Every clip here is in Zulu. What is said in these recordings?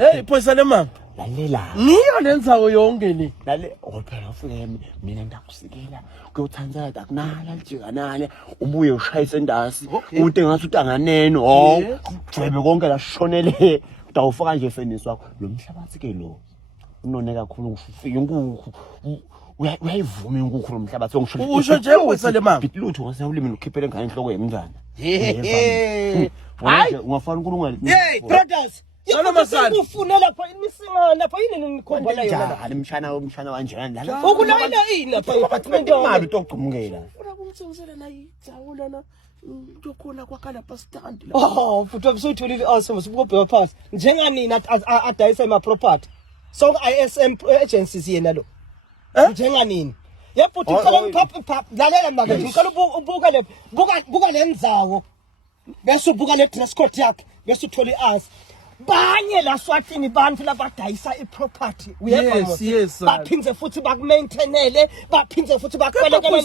Hey phoyisa lemanga. Lalela. Niyo lenzawo yonke ni. Lale phela ufike mina ngidakusikela kuyothandzela takunala lijikanale ubuye ushayise endasi uthi ngathi utanganeno jwebe konke la shonele utawufaka nje efenisi wakho lo mhlabathi ke lo unone kakhulu ngifika inkukhu uyayivuma inkukhu lo mhlabathi ongisho usho nje phoyisa lemanga. Lutho ngase ulimi ukhiphele ngane inhloko yemntwana hayi ungafana uNkulunkulu hey brothers Salo masana ufuna lapha imisingana lapha yini nikhombela yona la umshana kanjani la ukulayela ini lapha apartment imali utogcumukela ufuna kumthengisela nayi idzawo lana ngiyokhona kwakha lapha stand la. oh futhi abusutholile awesome sibukubheka phansi njenganini adayisa ema property sonke ISM agencies yena lo njenganini yabhuti ucela umphapha lalela manje ngicela ubuka le buka lendzawo bese ubuka le dress code yakhe bese uthola ias banye la Swatini bantu labadayisa iproperty uyeba yes baphindze futhi bakumaintainele baphindze futhi bakwelekele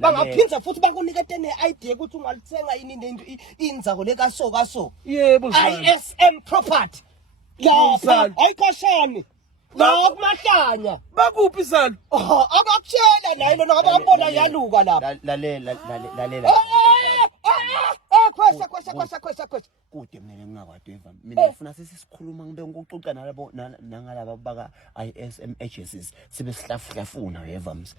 bangaphindze futhi bakunikete neidea ukuthi ungalithenga yini indzako lekaso yebo ISM property la ayikoshani la kumahlanya bakuphi salo akakutshela naye lona ngabe ambona yaluka lapha lalela kwesa kude mina ngingakwadi eva mina ngifuna sisikhuluma ngibe ngikucuca nalabo nangalabo baka ISM agencies sibe sihlafuna eva mse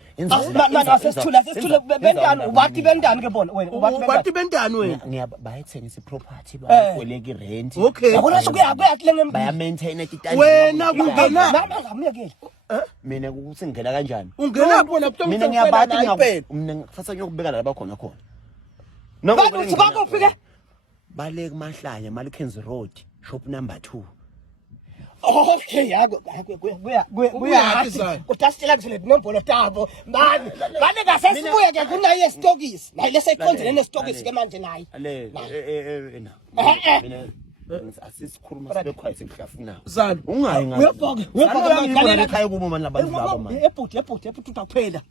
asesithula bendani ubathi bendani ke bona wena ubathi bendani wena ngiyabayithengisa iproperty bayikweleka irent yabona kuyakuhle ngembi baya maintain ititani wena kungena mama ngamyekela mina ukuthi ngena kanjani ungena bona mina ngiyabathi mina ngifasa ngiyokubeka la bakhona bathi bakufike bale kumahlanya Malikhenzi Road shop number 2 okay yako utasitela kuzile nombolo tabo mani ngasesibuye ke kunaye stokisi nayi leseyikhonzele nestokisi ke manje nayi mina asisikhuluma sibe quiet ngihlafuna zalo ungayi ngathi uyabhoka ekhaya kubo manje labantu laba manje ebhuti utaphela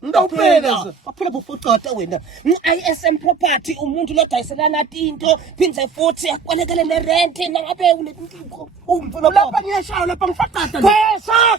baphela bufucota wena ISM property umuntu lodayiselana into phindze futhi akwalekele nerent nangabe unetintiko umfuna lapha ngiyashaya lapha ngifaqata pesa